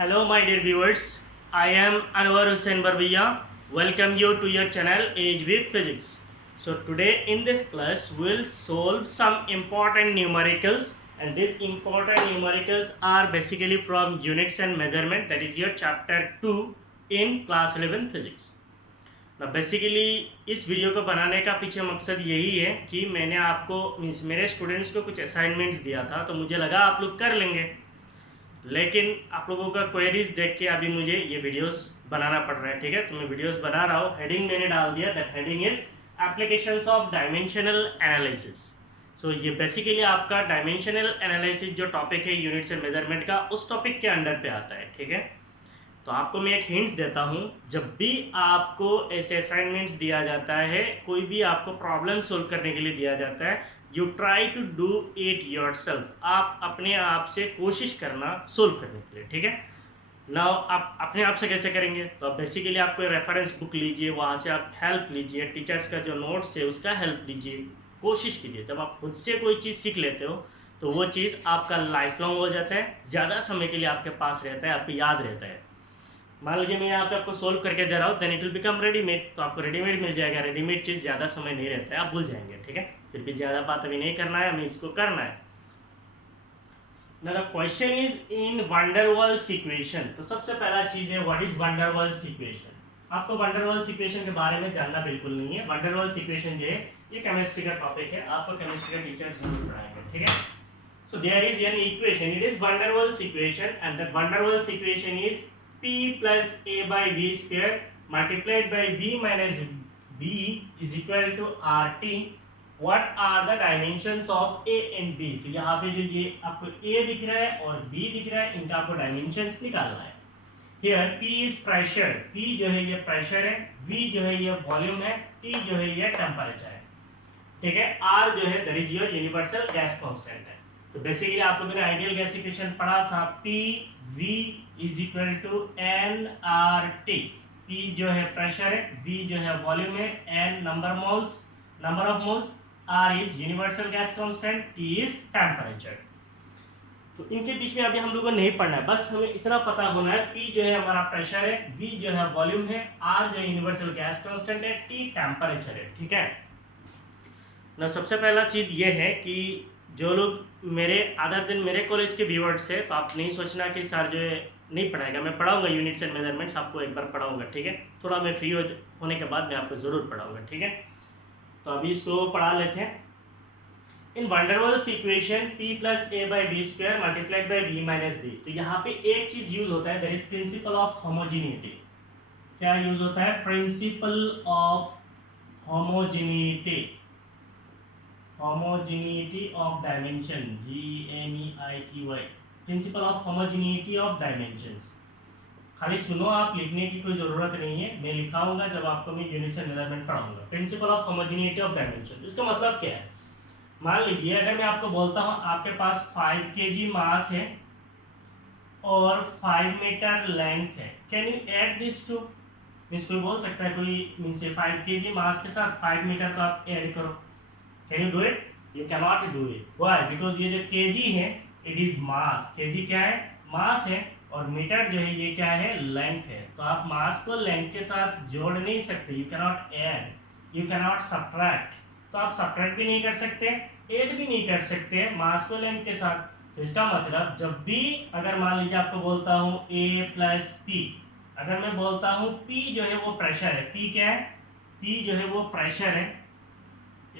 Hello, my dear viewers. I am Anwar Hussain Barbiya. Welcome you to your channel Age with Physics. So today in this class we'll solve some important numericals, and these important numericals are basically from units and measurement. That is your chapter 2 in class 11 physics. ना basically इस video को बनाने का पीछे मकसद यही है कि मैंने आपको मीन्स मेरे स्टूडेंट्स को कुछ असाइनमेंट्स दिया था, तो मुझे लगा आप लोग कर लेंगे, लेकिन आप लोगों का क्वेरीज देख के अभी मुझे ये वीडियोस बनाना पड़ रहा है। ठीक है, तो मैं वीडियोस बना रहा हूँ। हेडिंग मैंने डाल दिया, that heading is applications of dimensional analysis. So ये बेसिकली आपका डायमेंशनल एनालिसिस जो टॉपिक है यूनिट्स एंड मेजरमेंट का, उस टॉपिक के अंडर पे आता है। ठीक है, तो आपको मैं एक हिंट्स देता हूँ, जब भी आपको ऐसे असाइनमेंट्स दिया जाता है, कोई भी आपको प्रॉब्लम सोल्व करने के लिए दिया जाता है, you try to do it yourself. आप अपने आप से कोशिश करना सोल्व करने के लिए। ठीक है, नाउ आप अपने आप से कैसे करेंगे, तो आप बेसिकली आपको रेफरेंस बुक लीजिए, वहाँ से आप हेल्प लीजिए, टीचर्स का जो नोट्स है उसका हेल्प लीजिए, कोशिश कीजिए। जब आप खुद से कोई चीज़ सीख लेते हो तो वो चीज़ आपका लाइफ लॉन्ग हो जाता है, ज़्यादा समय के लिए आपके पास रहता है, आपको याद रहता है। मान लीजिए मैं यहाँ पे आपको सोल्व करके दे रहा हूँ, then it will become readymade, तो आपको रेडीमेड मिल जाएगा। रेडीमेड चीज़ ज़्यादा समय नहीं रहता है, आप भूल जाएंगे। ठीक है, फिर भी ज़्यादा बात अभी नहीं करना है, हमें इसको करना है। Now the question is in van der Waals equation। तो सबसे पहला चीज़ है what is van der Waals equation। आपको van der Waals equation के बारे में जानना बिल्कुल नहीं है। van der Waals equation जो है ये केमिस्ट्री का टॉपिक है, आपको केमिस्ट्री का टीचर जरूर पढ़ाएंगे। ठीक है, so there is an equation, it is van der Waals equation, and that van der Waals equation is p plus a by v square multiplied by v minus b is equal to rt। What are the dimensions of a and b। तो यहाँ पे जो ये आपको a दिख रहा है और b दिख रहा है, इनका आपको डायमेंशंस निकालना है। Here p is pressure, p जो है ये प्रेशर है, v जो है ये वॉल्यूम है, t जो है ये टेम्परेचर है। ठीक है, r जो है that is your universal gas constant है। तो बेसिकली आप लोगों ने आइडियल गैस इक्वेशन पढ़ा था, p v is equal to n r t। p जो है प्रेशर है, v जो है वॉल्यूम है, n number of moles, r is universal gas constant, t is temperature. तो इनके बीच में अभी हम लोगों को नहीं पढ़ना है, बस हमें इतना पता होना है, p जो है हमारा प्रेशर है, v जो है वॉल्यूम है, r जो है यूनिवर्सल गैस कांस्टेंट है, t टेम्परेचर है। ठीक है ना, सबसे पहला चीज़ ये है कि जो लोग मेरे अदर दिन मेरे कॉलेज के व्यूअर्स है, तो आप नहीं सोचना कि सर जो है नहीं पढ़ाएगा, मैं पढ़ाऊंगा यूनिट्स एंड मेजरमेंट्स, आपको एक बार पढ़ाऊंगा। ठीक है, थोड़ा मैं फ्री होने के बाद मैं आपको ज़रूर पढ़ाऊंगा। ठीक है, तो अभी इसको पढ़ा लेते हैं। In van der Waals equation p plus a by B square multiplied by v minus b। तो यहाँ पे एक चीज यूज होता है, that is principle of homogeneity. क्या यूज होता है? Principle of homogeneity, homogeneity of dimension, GMEITY, principle of homogeneity of dimensions. खाली सुनो, आप लिखने की कोई ज़रूरत नहीं है, मैं लिखाऊंगा जब आपको मैं यूनिट्स एंड मेजरमेंट पढ़ाऊंगा। Principal of homogeneity of dimension, इसका मतलब क्या है? मान लीजिए अगर मैं आपको बोलता हूँ आपके पास 5 kg मास है और 5 मीटर लेंथ है, can you add this to? Means कोई बोल सकता है, कोई मीन्स 5 kg मास के साथ 5 मीटर को आप ऐड करो, can you do it? You can not do it. Why? Because ये जो kg है इट इज मास। kg क्या है? मास है, और मीटर जो है ये क्या है? लेंथ है। तो आप मास को लेंथ के साथ जोड़ नहीं सकते, you can not add, you can not subtract. तो आप सब्ट्रैक्ट भी नहीं कर सकते, ऐड भी नहीं कर सकते मास को लेंथ के साथ। तो इसका मतलब जब भी अगर मान लीजिए आपको बोलता हूँ a प्लस p, अगर मैं बोलता हूँ p जो है वो प्रेशर है, p क्या है? p जो है वो प्रेशर है,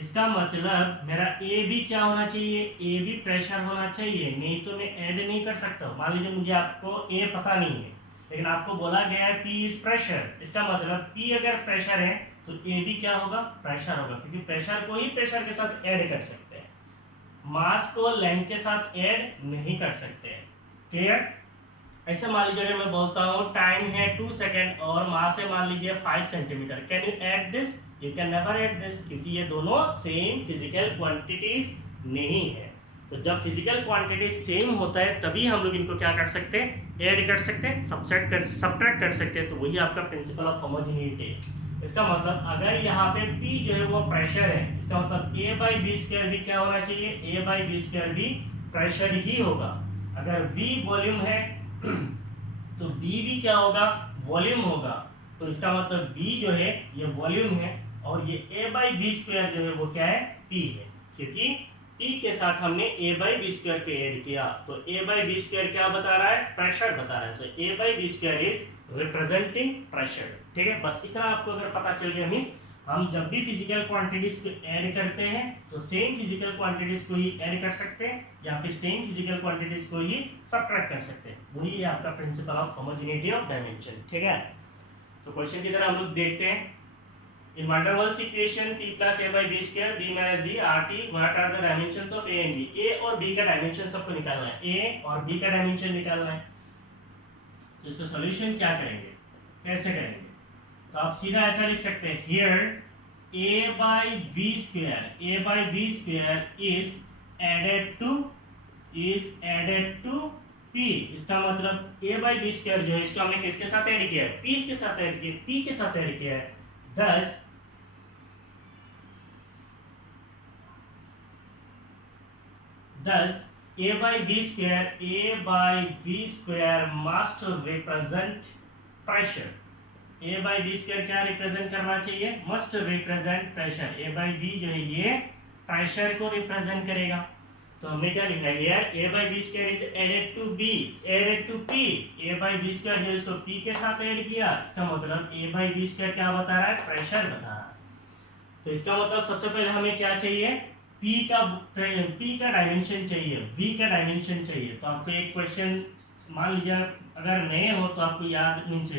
इसका मतलब मेरा a भी क्या होना चाहिए? a भी प्रेशर होना चाहिए, नहीं तो मैं ऐड नहीं कर सकता। मान लीजिए मुझे आपको a पता नहीं है, लेकिन आपको बोला गया है p इज प्रेशर, इसका मतलब p अगर प्रेशर है तो a भी क्या होगा? प्रेशर होगा, क्योंकि प्रेशर को ही प्रेशर के साथ ऐड कर सकते हैं, मास को लेंथ के साथ ऐड नहीं कर सकते हैं। क्लियर? ऐसे मान लीजिए मैं बोलता हूँ टाइम है 2 सेकेंड और मास है मान लीजिए 5 centimetre, can you add this? You can never add this, क्योंकि ये दोनों सेम फिजिकल क्वांटिटीज नहीं है। तो जब फिजिकल क्वांटिटी सेम होता है तभी हम लोग इनको क्या कर सकते हैं? ऐड कर सकते हैं, सब्ट्रैक्ट कर सकते हैं। तो वही आपका प्रिंसिपल ऑफ होमोजेनिटी। इसका मतलब अगर यहाँ पे P जो है वो प्रेशर है, इसका मतलब a बाई बी स्क्वायर भी क्या होना चाहिए? a बाई बी स्क्वायर भी प्रेशर ही होगा। अगर v वॉल्यूम है तो बी भी क्या होगा, वॉल्यूम होगा। तो इसका मतलब बी जो है ये वॉल्यूम है, और ये ए बाई वी स्क्वायर जो है वो क्या है, पी है, क्योंकि पी के साथ हमने ए बाई वी स्क्वायर को ऐड किया। तो ए बाई वी स्क्वायर क्या बता रहा है, प्रेशर बता रहा है। तो A by V square is representing pressure. ठीक है, बस इतना आपको अगर पता चल गया, मीन्स हम जब भी फिजिकल क्वांटिटीज को ऐड करते हैं तो सेम फिजिकल क्वांटिटीज को ही ऐड कर सकते हैं, या फिर सेम फिजिकल क्वांटिटीज को ही सब्ट्रैक्ट कर सकते हैं। वही है आपका principal of homogeneity of dimension. ठीक है, तो क्वेश्चन की तरह हम लोग देखते हैं। In van der Waals equation p plus a by b square b minus b rt, what are the dimensions of a and b? a और b का डायमेंशन सबको निकालना है, a और b का डायमेंशन निकालना है। तो इसका सॉल्यूशन क्या करेंगे, कैसे करेंगे? तो आप सीधा ऐसा लिख सकते हैं, here a by v square is added to p। इसका मतलब a by v square जो है इसको हमने किसके साथ ऐड किया है, p के साथ ऐड किया, p के साथ ऐड किया है। Thus a by v square must represent pressure। a by v square क्या रिप्रेजेंट करना चाहिए, must represent pressure। a by v जो है ये प्रेशर को रिप्रेजेंट करेगा। तो हमने क्या लिखा है, here a by v square is added to p। a by v square जो इसको p के साथ ऐड किया, इसका मतलब a by v square क्या बता रहा है, प्रेशर बता रहा है। तो इसका मतलब सबसे पहले हमें क्या चाहिए, p का डायमेंशन चाहिए, v का डायमेंशन चाहिए। तो आपको एक क्वेश्चन मान लीजिए अगर नए हो तो आपको याद मीन्स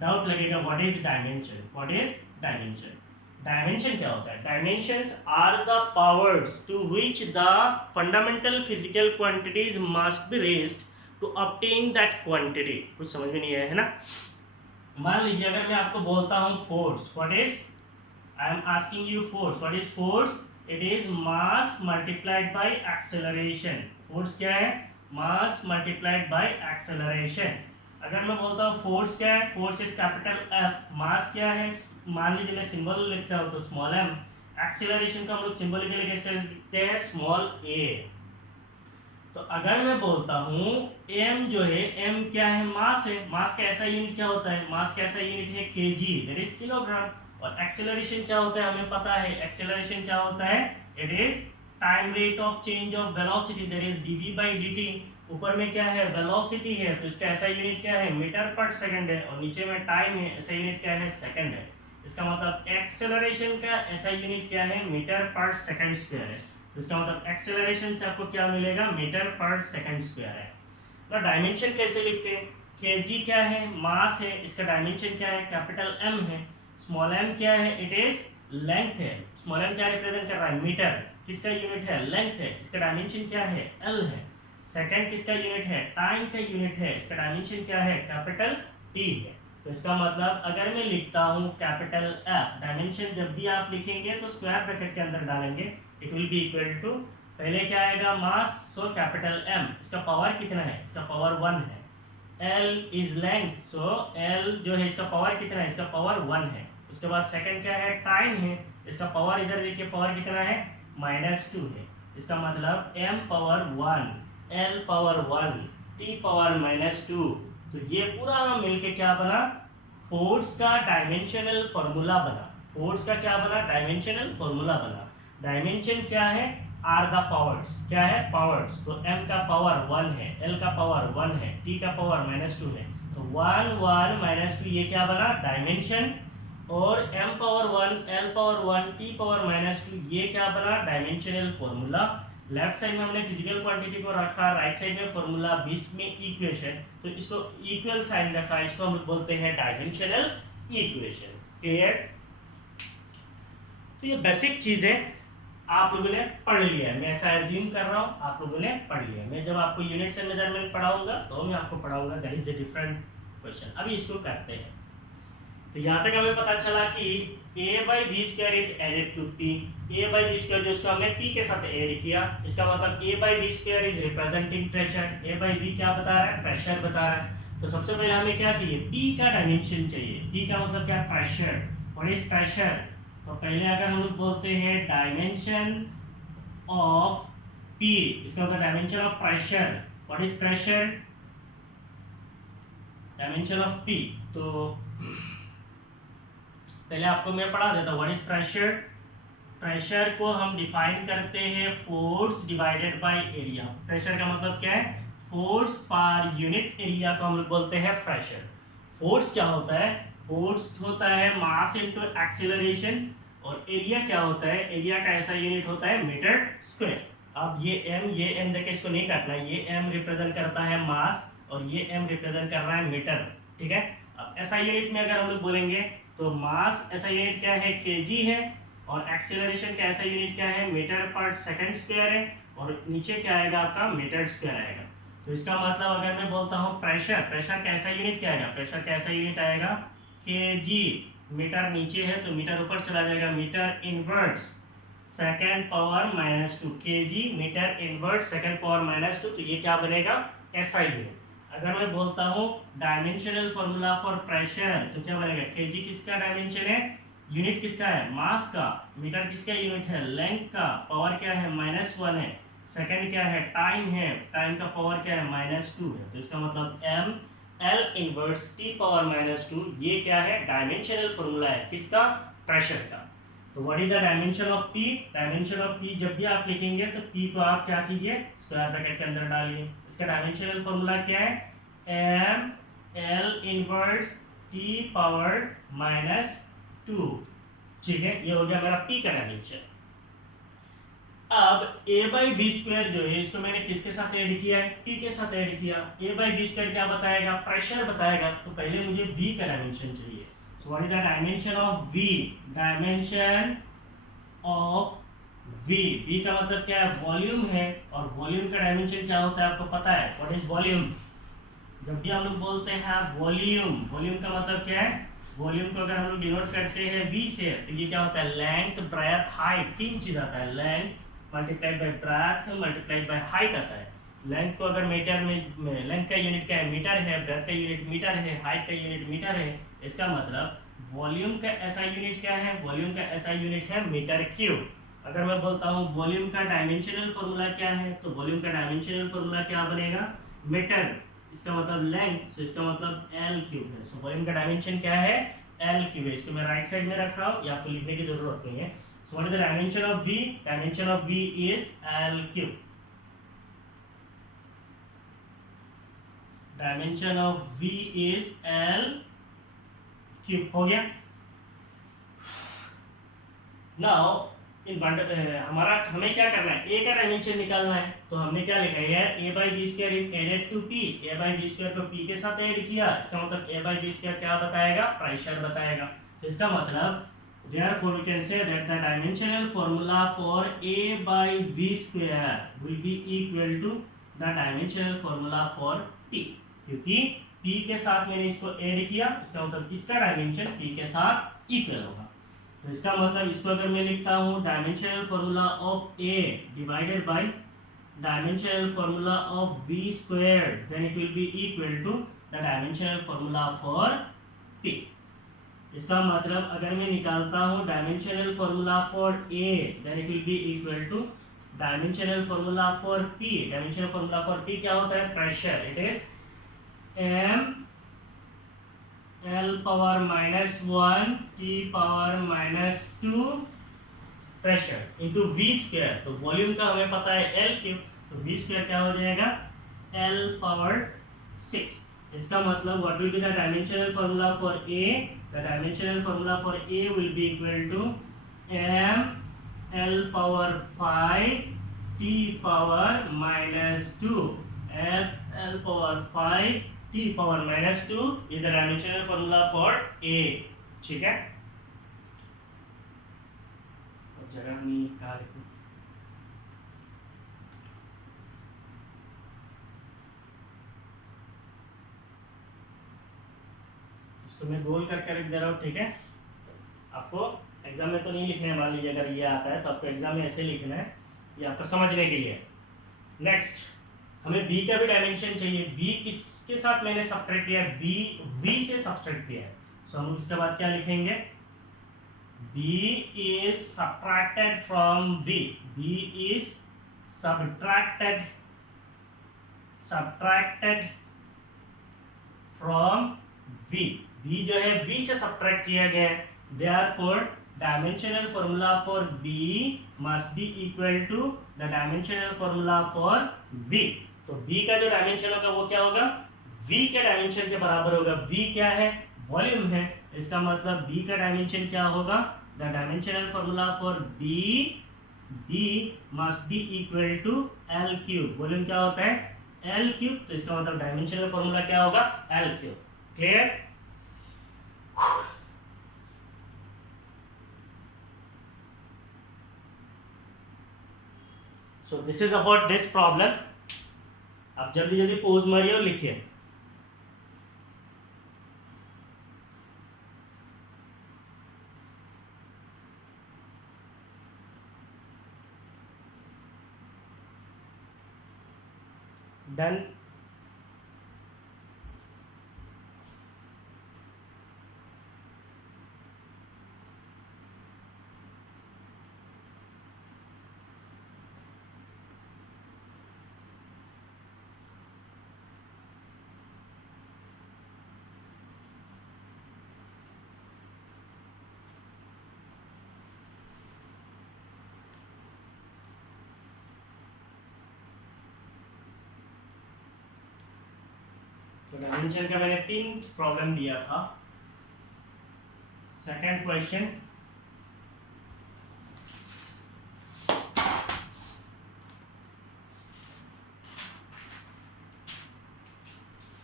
डाउट लगेगा, व्हाट इज डायमेंशन। डायमेंशन क्या होता है, dimensions are the powers to which the fundamental physical quantities must be raised to obtain that quantity. कुछ समझ में नहीं आया है ना? मान लीजिए अगर मैं आपको बोलता हूं force, what is, I am asking you force, what is force? It is mass multiplied by acceleration. Force क्या है, मास मल्टीप्लाइड बाय एक्सेलरेशन। अगर मैं बोलता हूँ फोर्स क्या है, फोर्स इज कैपिटल एफ। मास क्या है, मान लीजिए मैं सिंबल लिखता हूँ तो स्मॉल एम। एक्सेलरेशन का हम लोग सिंबल के लिए कैसे लिखते हैं, स्मॉल ए। तो अगर मैं बोलता हूँ एम जो है, एम क्या है, मास है। मास का ऐसा यूनिट क्या होता है, मास का ऐसा यूनिट है केजी, दैट इज किलोग्राम। और एक्सेलरेशन क्या होता है, हमें पता है एक्सेलरेशन क्या होता है, it is time rate of change of velocity, that is dv by dt। ऊपर में क्या है, वेलोसिटी है, तो इसका ऐसा यूनिट क्या है, मीटर पर सेकंड है, और नीचे में टाइम है, ऐसा यूनिट क्या है, सेकंड है। इसका मतलब एक्सेलरेशन का ऐसा यूनिट क्या है, मीटर पर सेकंड स्क्वायर है। तो इसका मतलब एक्सेलरेशन से आपको क्या मिलेगा, मीटर पर सेकंड स्क्वायर है। तो डायमेंशन कैसे लिखते हैं, केजी क्या है, मास है, इसका डायमेंशन क्या है, कैपिटल एम है। स्मॉल एम क्या है, इट इज लेंथ है। स्मॉल एम क्या रिप्रेजेंट कर रहा है, मीटर, किसका यूनिट है, लेंथ है, इसका डायमेंशन क्या है, एल है। सेकंड किसका यूनिट है, टाइम का यूनिट है, इसका डायमेंशन क्या है, कैपिटल टी है। तो इसका मतलब अगर मैं लिखता हूँ कैपिटल एफ, डायमेंशन जब भी आप लिखेंगे तो स्क्वायर ब्रैकेट के अंदर डालेंगे, it will be equal to, पहले क्या आएगा, मास, सो कैपिटल एम, इसका पावर कितना है, इसका पावर 1 है। L is length, so L जो है इसका पावर कितना है, इसका पावर 1 है। उसके बाद सेकंड क्या है, टाइम है, इसका पावर इधर देखिए पावर कितना है, -2 है। इसका मतलब m power 1, l power 1, t power -2। तो ये पूरा मिलके क्या बना, फोर्स का डायमेंशनल फॉर्मूला बना। फोर्स का क्या बना, डायमेंशनल फॉर्मूला बना। डायमेंशन क्या है, आर द पावर्स, क्या है, पावर्स। तो m का पावर 1 है, l का पावर 1 है, t का पावर -2 है। तो 1 1 -2 ये क्या बना, डायमेंशन। और m power 1, l power 1, t power -2 ये क्या बना, डायमेंशनल फॉर्मूला। लेफ्ट साइड में हमने फिजिकल क्वांटिटी को रखा, राइट साइड में फॉर्मूला, बीच में इक्वेशन, तो इसको इक्वल साइन रखा, इसको हम बोलते हैं डायमेंशनल इक्वेशन। क्लियर? तो ये बेसिक चीजें आप लोगों ने पढ़ लिया है, मैं ऐसा एज्यूम कर रहा हूँ आप लोगों ने पढ़ लिया है। मैं जब आपको यूनिट्स एंड मेजरमेंट पढ़ाऊंगा तो मैं आपको पढ़ाऊंगा, that is a different question. अभी इसको करते हैं। तो यहाँ तक हमें पता चला कि a by v square is added to p। a by v square जो इसको हमने p के साथ ऐड किया, इसका मतलब a by v square is representing pressure। a by v क्या बता रहा है, प्रेशर बता रहा है। तो सबसे पहले हमें क्या चाहिए, p का डायमेंशन चाहिए। p का मतलब क्या, प्रेशर। What is pressure? तो पहले अगर हम लोग बोलते हैं डायमेंशन ऑफ p, इसका मतलब dimension of pressure. What is pressure? Dimension of P, तो पहले आपको मैं पढ़ा देता हूँ व्हाट इज प्रेशर। प्रेशर को हम डिफाइन करते हैं force divided by area. Pressure का मतलब क्या है, फोर्स पर यूनिट एरिया को हम लोग बोलते हैं प्रेशर। फोर्स क्या होता है, फोर्स होता है मास इनटू एक्सीलरेशन, और एरिया क्या होता है, एरिया का ऐसा यूनिट होता है मीटर स्क्वायर। अब ये एम देखिए, इसको नहीं काटना, ये एम रिप्रेजेंट करता है मास और ये एम रिप्रेजेंट कर रहा है मीटर, ठीक है। अब ऐसा यूनिट में अगर हम लोग बोलेंगे तो मास ऐसा यूनिट क्या है, केजी है, और एक्सीलरेशन का ऐसा यूनिट क्या है, मीटर पर सेकंड स्क्वायर है, और नीचे क्या आएगा आपका मीटर स्क्वायर आएगा। तो इसका मतलब अगर मैं बोलता हूँ प्रेशर, प्रेशर का ऐसा यूनिट क्या आएगा, प्रेशर का ऐसा यूनिट आएगा केजी, मीटर नीचे है तो मीटर ऊपर चला जाएगा, metre inverse second power -2, KG metre inverse second power -2, तो ये क्या बनेगा, एसआई यूनिट। अगर मैं बोलता हूँ डायमेंशनल फॉर्मूला फॉर प्रेशर, तो क्या बनेगा, केजी किसका डायमेंशन है, यूनिट किसका है, मास का, मीटर किसका यूनिट है, लेंथ का, पावर क्या है -1 है, सेकंड क्या है, टाइम है, टाइम का पावर क्या है -2 है। तो इसका मतलब m l inverse t power -2, ये क्या है, डायमेंशनल फॉर्मूला है किसका, प्रेशर का। तो what is the dimension of P, dimension of P जब भी आप लिखेंगे तो P को आप क्या कीजिए, स्क्वायर ब्रैकेट के अंदर डालिए। इसका डायमेंशनल फॉर्मूला क्या है, m l inverse t power -2, ठीक है, ये हो गया मेरा P का डायमेंशन। अब a बाई वी स्क्वायर जो है, इसको मैंने किसके साथ ऐड किया है, P के साथ ऐड किया। a बाई वी स्क्वायर क्या बताएगा, प्रेशर बताएगा, तो पहले मुझे V का डायमेंशन चाहिए। सो what is the dimension of V, dimension of V, V का मतलब क्या है, वॉल्यूम है, और वॉल्यूम का डायमेंशन क्या होता है आपको पता है, व्हाट इज वॉल्यूम। जब भी हम लोग बोलते हैं वॉल्यूम, वॉल्यूम का मतलब क्या है, वॉल्यूम को अगर हम लोग डिनोट करते हैं V से, तो ये क्या होता है, लेंथ ब्रेथ हाइट, तीन चीज आता है, length multiplied by breath multiplied by height आता है। लेंथ को अगर मीटर में, लेंथ का यूनिट क्या है, मीटर है, ब्रेथ का यूनिट मीटर है, हाइट का यूनिट मीटर है। इसका मतलब वॉल्यूम का ऐसा यूनिट क्या है, वॉल्यूम का ऐसा यूनिट है मीटर क्यूब। अगर मैं बोलता हूँ वॉल्यूम का डायमेंशनल फॉर्मूला क्या है, तो वॉल्यूम का डायमेंशनल फॉर्मूला क्या बनेगा, मीटर, इसका मतलब लेंथ, सो इसका मतलब एल क्यूब है। सो वॉल्यूम का डायमेंशन क्या है, एल क्यूब है। इसको मैं राइट साइड में रख रहा हूँ, या आपको लिखने की जरूरत नहीं है। So what is the dimension of V, dimension of V is L cube, dimension of V is L cube, हो गया। नाउ हमारा हमें क्या करना है, ए का डायमेंशन निकालना है, तो हमने क्या लिखा है, A by V square is added to P, A by V square को पी के साथ ऐड किया, इसका मतलब ए बाई वी स्क्वायर क्या बताएगा, प्रेशर बताएगा। तो इसका मतलब therefore we can say that the dimensional formula for a by v square will be equal to the dimensional formula for p, क्योंकि p के साथ मैंने इसको ऐड किया, इसका मतलब इसका डायमेंशन p के साथ इक्वल होगा। तो इसका मतलब इसको अगर मैं लिखता हूँ dimensional formula of A divided by dimensional formula of B square, then it will be equal to the dimensional formula for P. इसका मतलब अगर मैं निकालता हूँ dimensional formula for A, then it will be equal to dimensional formula for P. Dimensional formula for P क्या होता है, pressure, it is m l power -1 t power -2 pressure into v square. तो वॉल्यूम का हमें पता है l cube, तो v square क्या हो जाएगा, l पावर 6। इसका मतलब what will be the dimensional formula for a, the dimensional formula for a will be equal to m l power 5 t power -2, l power 5 t power -2 is the dimensional formula for a, ठीक है। जगह नहीं कहाँ लिखूं, इसको मैं गोल करके लिख दे रहा हूँ, ठीक है। आपको एग्जाम में तो नहीं लिखने है, मान लीजिए अगर ये आता है तो आपको एग्जाम में ऐसे लिखना है, ये आपको समझने के लिए। नेक्स्ट हमें b का भी डायमेंशन चाहिए, b किसके साथ मैंने सब्ट्रैक्ट किया, b v से सब्ट्रैक्ट किया है। सो हम उसके बाद क्या लिखेंगे, b is subtracted from v, b is subtracted from v। v जो है v से सब्ट्रैक्ट किया गया है, therefore dimensional formula for b must be equal to the dimensional formula for v। तो v का जो डायमेंशन होगा वो क्या होगा, v के डायमेंशन के बराबर होगा। v क्या है, वॉल्यूम है, इसका मतलब b का डायमेंशन क्या होगा, the dimensional formula for b must be equal to l cube. Volume क्या होता है, l क्यूब, तो इसका मतलब डायमेंशनल फॉर्मूला क्या होगा, l cube. Clear? So this is about this problem. अब जल्दी जल्दी पोज मारिए और लिखिए। डन। तो डायमेंशन का मैंने 3 प्रॉब्लम दिया था। Second question,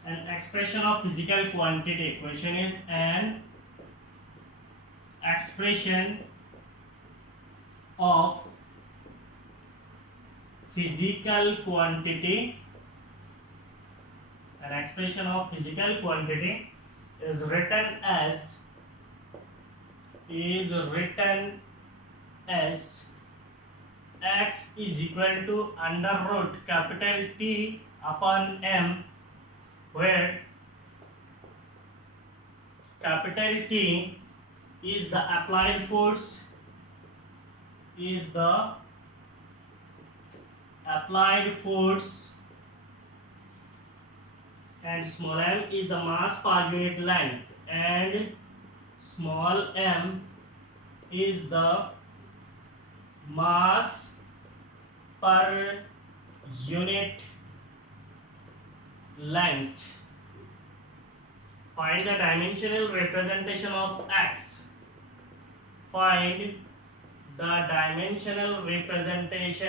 an expression of physical quantity. Question is an expression of physical quantity. An expression of physical quantity is written as x is equal to under root capital T upon m, where capital T is the applied force, and small m is the mass per unit length, and small m is the mass per unit length. Find the dimensional representation of x. Find the dimensional representation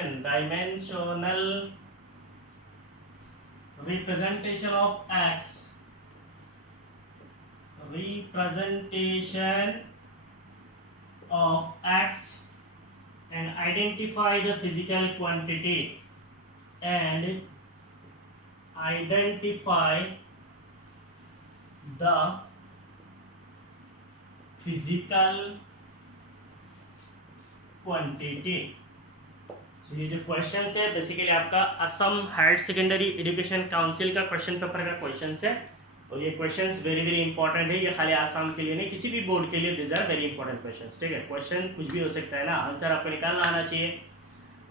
of x. And identify the physical quantity. And identify the physical quantity. So ये जो question है basically आपका Assam higher secondary education council का question paper का question है, और ये questions very very important है। ये खाली आसाम के लिए नहीं, किसी भी बोर्ड के लिए this are very important questions. ठीक है, क्वेश्चन कुछ भी हो सकता है ना, आंसर आपको निकालना आना चाहिए।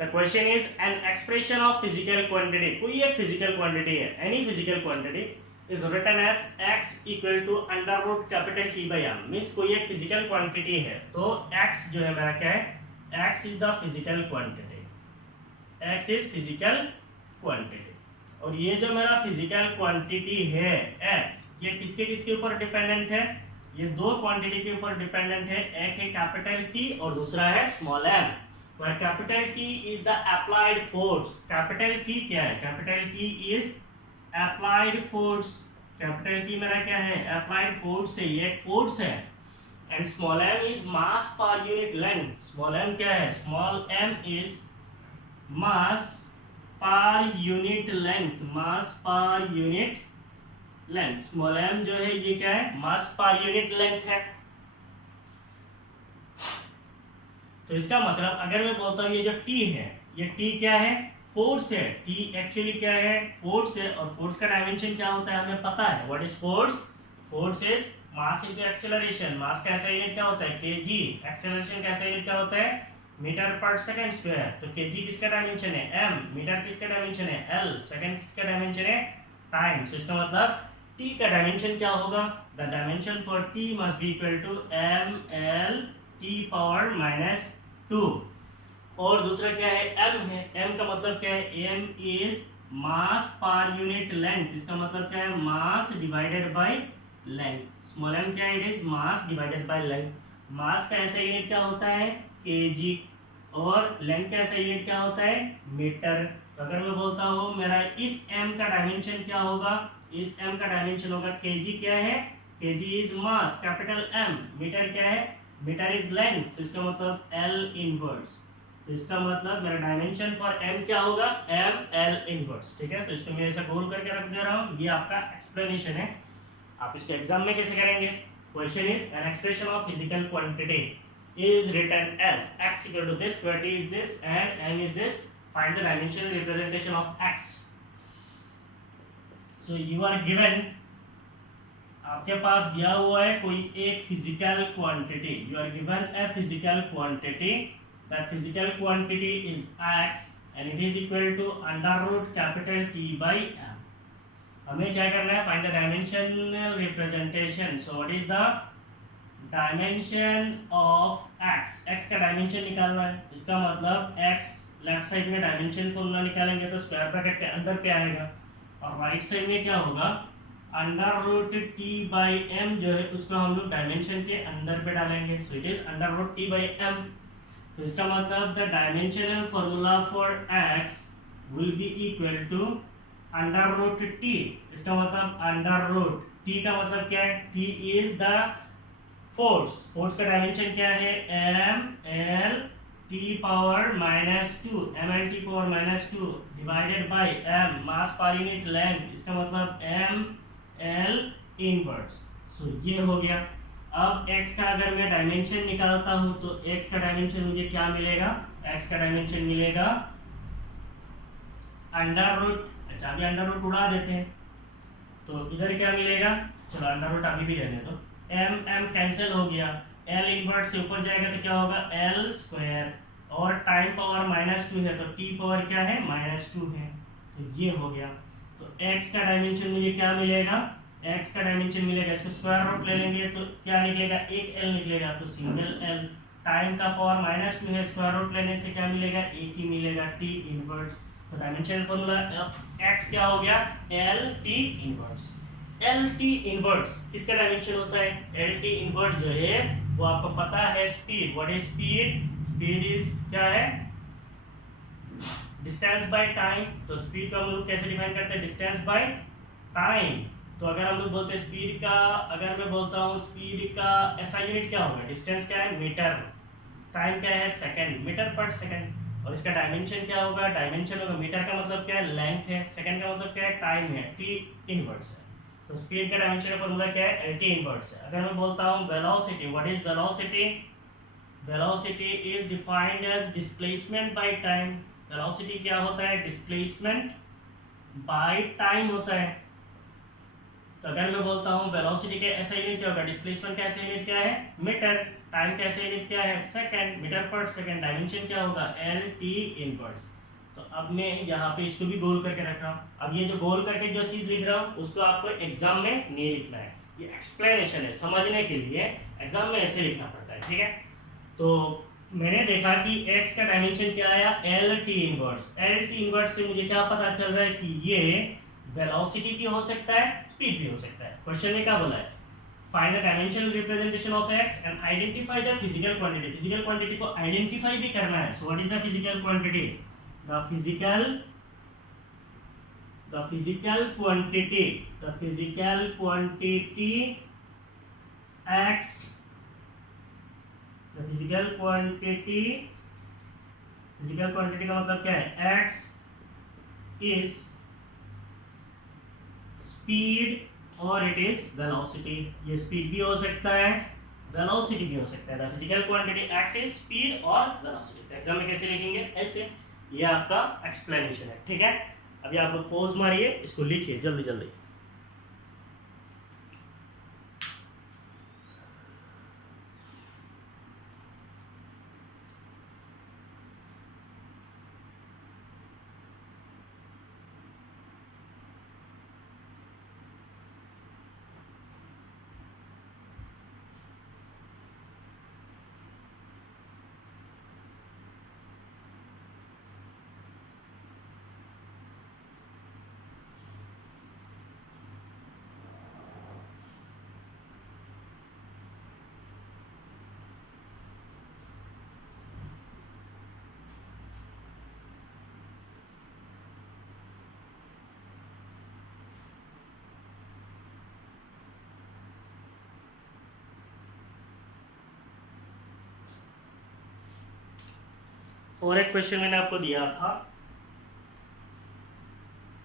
The question is an expression of physical quantity. कोई एक फिजिकल क्वांटिटी है, any physical quantity is written as x equal to under root capital T by m। Means कोई एक फिजिकल क्वांटिटी है, तो x जो है मेरा क्या है, x is the physical quantity, x is physical quantity. और ये जो मेरा फिजिकल क्वांटिटी है x, ये किसके किसके ऊपर डिपेंडेंट है, ये दो क्वांटिटी के ऊपर डिपेंडेंट है। एक है कैपिटल T और दूसरा है small m। where capital T is the applied force. Capital T क्या है, capital T is applied force। capital T मेरा क्या है, applied force है, ये एक force है। and small m is mass per unit length। small m क्या है, small m is mass per unit length, mass per unit length। small m जो है ये क्या है, mass per unit length है। तो इसका मतलब अगर मैं बोलता हूँ ये जो T है, ये T क्या है, फोर्स है। T एक्चुअली क्या है, फोर्स है। और फोर्स का डायमेंशन क्या होता है हमें पता है, what is force, force is mass into acceleration. Mass का ऐसा यूनिट क्या होता है, kg। एक्सेलरेशन का ऐसा यूनिट क्या होता है, मीटर पर सेकंड स्क्वायर। तो kg किसका डायमेंशन है, m। मीटर किसका डायमेंशन है, l। सेकंड किसका डायमेंशन है, टाइम। तो इसका मतलब टी का डायमेंशन क्या होगा, the dimension for T must be equal to M L T power minus 2। और दूसरा क्या है, एम है। एम का मतलब क्या है, एम इज मास पर यूनिट लेंथ। इसका मतलब क्या है, mass divided by length. Small M क्या है, it is mass divided by length. Mass का ऐसा यूनिट क्या होता है, केजी, और लेंथ का ऐसा यूनिट क्या होता है, मीटर। तो अगर मैं बोलता हूँ मेरा इस एम का डायमेंशन क्या होगा, इस एम का डायमेंशन होगा, केजी क्या है, KG is mass capital M, metre क्या है, मीटर इज लेंथ, तो इसका मतलब एल इनवर्स। तो इसका मतलब मेरा डायमेंशन फॉर m क्या होगा, एम एल इनवर्स। ठीक है, तो इसको मैं ऐसा गोल करके रख दे रहा हूँ। ये आपका एक्सप्लेनेशन है। आप इसको एग्जाम में कैसे करेंगे, question is an expression of physical quantity is written as x equal to this, where t is this and m is this. Find the dimensional representation of x. So you are given, आपके पास दिया हुआ है कोई एक physical quantity, you are given a physical quantity, that physical quantity is x and it is equal to under root capital T by m. हमें क्या करना है, find the dimensional representation. So what is the dimension of x का डायमेंशन निकालना है। इसका मतलब x लेफ्ट साइड में डायमेंशन फॉर्मूला निकालेंगे तो स्क्वायर ब्रैकेट के अंदर पे आएगा, और राइट साइड में क्या होगा, under root T by M जो है उसको हम लोग डायमेंशन के अंदर पे डालेंगे। So it is under root T by M. तो इसका मतलब the dimensional formula for x will be equal to under root T. इसका मतलब अंडर रूट टी का मतलब क्या है, T is the force. Force का डायमेंशन क्या है, M L T power minus 2, M L T power minus 2 divided by M mass पर यूनिट लेंथ। इसका मतलब एम एल इनवर्स। सो ये हो गया। अब x का अगर मैं डायमेंशन निकालता हूं तो x का डायमेंशन मुझे क्या मिलेगा, x का डायमेंशन मिलेगा अंडर रूट, अच्छा अभी अंडर रूट उड़ा देते हैं तो इधर क्या मिलेगा, चलो अंडर रूट अभी भी रहने दो, एम एम कैंसिल हो गया, एल इनवर्ट से ऊपर जाएगा तो क्या होगा, एल स्क्वायर, और टाइम पावर माइनस 2 है तो टी पावर क्या है, माइनस 2 है। तो ये हो गया। तो x का डायमेंशन मुझे क्या मिलेगा, x का डायमेंशन मिलेगा, इसको स्क्वायर रूट ले लेंगे तो क्या निकलेगा, एक l निकलेगा, तो सिंगल l। टाइम का पावर माइनस 2 है, स्क्वायर रूट लेने से क्या मिलेगा, एक ही मिलेगा, t इनवर्स। तो डायमेंशन फॉर्मूला x क्या हो गया, l t inverse. L T inverse किसका डायमेंशन होता है, एल टी इनवर्स जो है वो आपको पता है speed. What is speed, speed is क्या है, डिस्टेंस बाय टाइम। तो स्पीड को हम लोग कैसे डिफाइन करते हैं, डिस्टेंस बाय टाइम। तो अगर हम लोग बोलते हैं स्पीड का, अगर मैं बोलता हूँ स्पीड का ऐसा यूनिट क्या होगा, डिस्टेंस क्या है, मीटर, टाइम क्या है, सेकंड, मीटर पर सेकंड, और इसका डायमेंशन क्या होगा, डायमेंशन होगा, मीटर का मतलब क्या है, लेंथ है, सेकंड का मतलब क्या है, टाइम है, टी इनवर्स है। तो स्पीड का डायमेंशन का फॉर्मूला क्या है, एल टी इनवर्स है। अगर मैं बोलता हूँ velocity, what is velocity, velocity is defined as displacement by time. Velocity क्या होता है, डिस्प्लेसमेंट बाय टाइम होता है। तो अगर मैं बोलता हूँ वेलोसिटी का ऐसा यूनिट क्या होगा, डिस्प्लेसमेंट का ऐसा यूनिट क्या है, मीटर, टाइम का ऐसा यूनिट क्या है, सेकंड, मीटर पर सेकंड, डायमेंशन क्या होगा, एल टी इनवर्स। तो अब मैं यहाँ पे इसको भी गोल करके रख रहा हूँ। अब ये जो गोल करके जो चीज लिख रहा हूँ उसको आपको एग्जाम में नहीं लिखना है, ये एक्सप्लेनेशन है, समझने के लिए एग्जाम में ऐसे लिखना पड़ता है। ठीक है, तो मैंने देखा कि x का डायमेंशन क्या आया, L T inverse. L T inverse से मुझे क्या पता चल रहा है कि ये वेलोसिटी भी हो सकता है, स्पीड भी हो सकता है। क्वेश्चन में क्या बोला है, find the dimensional representation of x and identify the physical quantity. Physical quantity को आइडेंटिफाई भी करना है। So what is the physical quantity, the physical quantity x, the physical quantity का मतलब क्या है, x is speed और it is velocity। ये speed भी हो सकता है, velocity भी हो सकता है। the physical quantity x is speed और velocity। तो एग्जाम में कैसे लिखेंगे, ऐसे। ये आपका एक्सप्लेनेशन है। ठीक है, अभी आप लोग पॉज मारिए, इसको लिखिए जल्दी जल्दी। और एक क्वेश्चन मैंने आपको दिया था,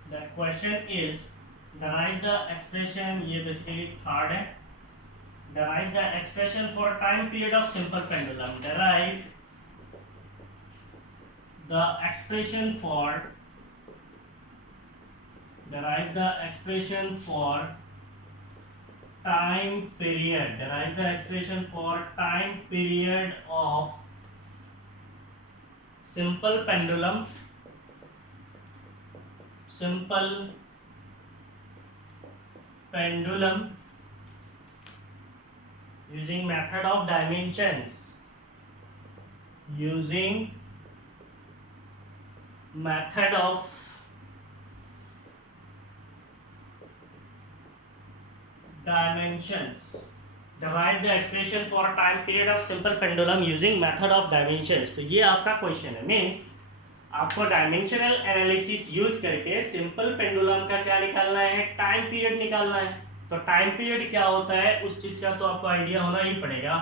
the question is derive the expression, ये बेसिकली थर्ड है, derive the expression for time period of simple pendulum, derive the expression for derive the expression for time period, derive the expression for time period of simple pendulum, simple pendulum using method of dimensions, using method of dimensions, derive the expression for time period of simple pendulum using method of dimensions। तो ये आपका question है, means आपको dimensional analysis use करके simple pendulum का क्या निकालना है, टाइम पीरियड निकालना है। तो टाइम पीरियड क्या होता है उस चीज का तो आपको आइडिया होना ही पड़ेगा।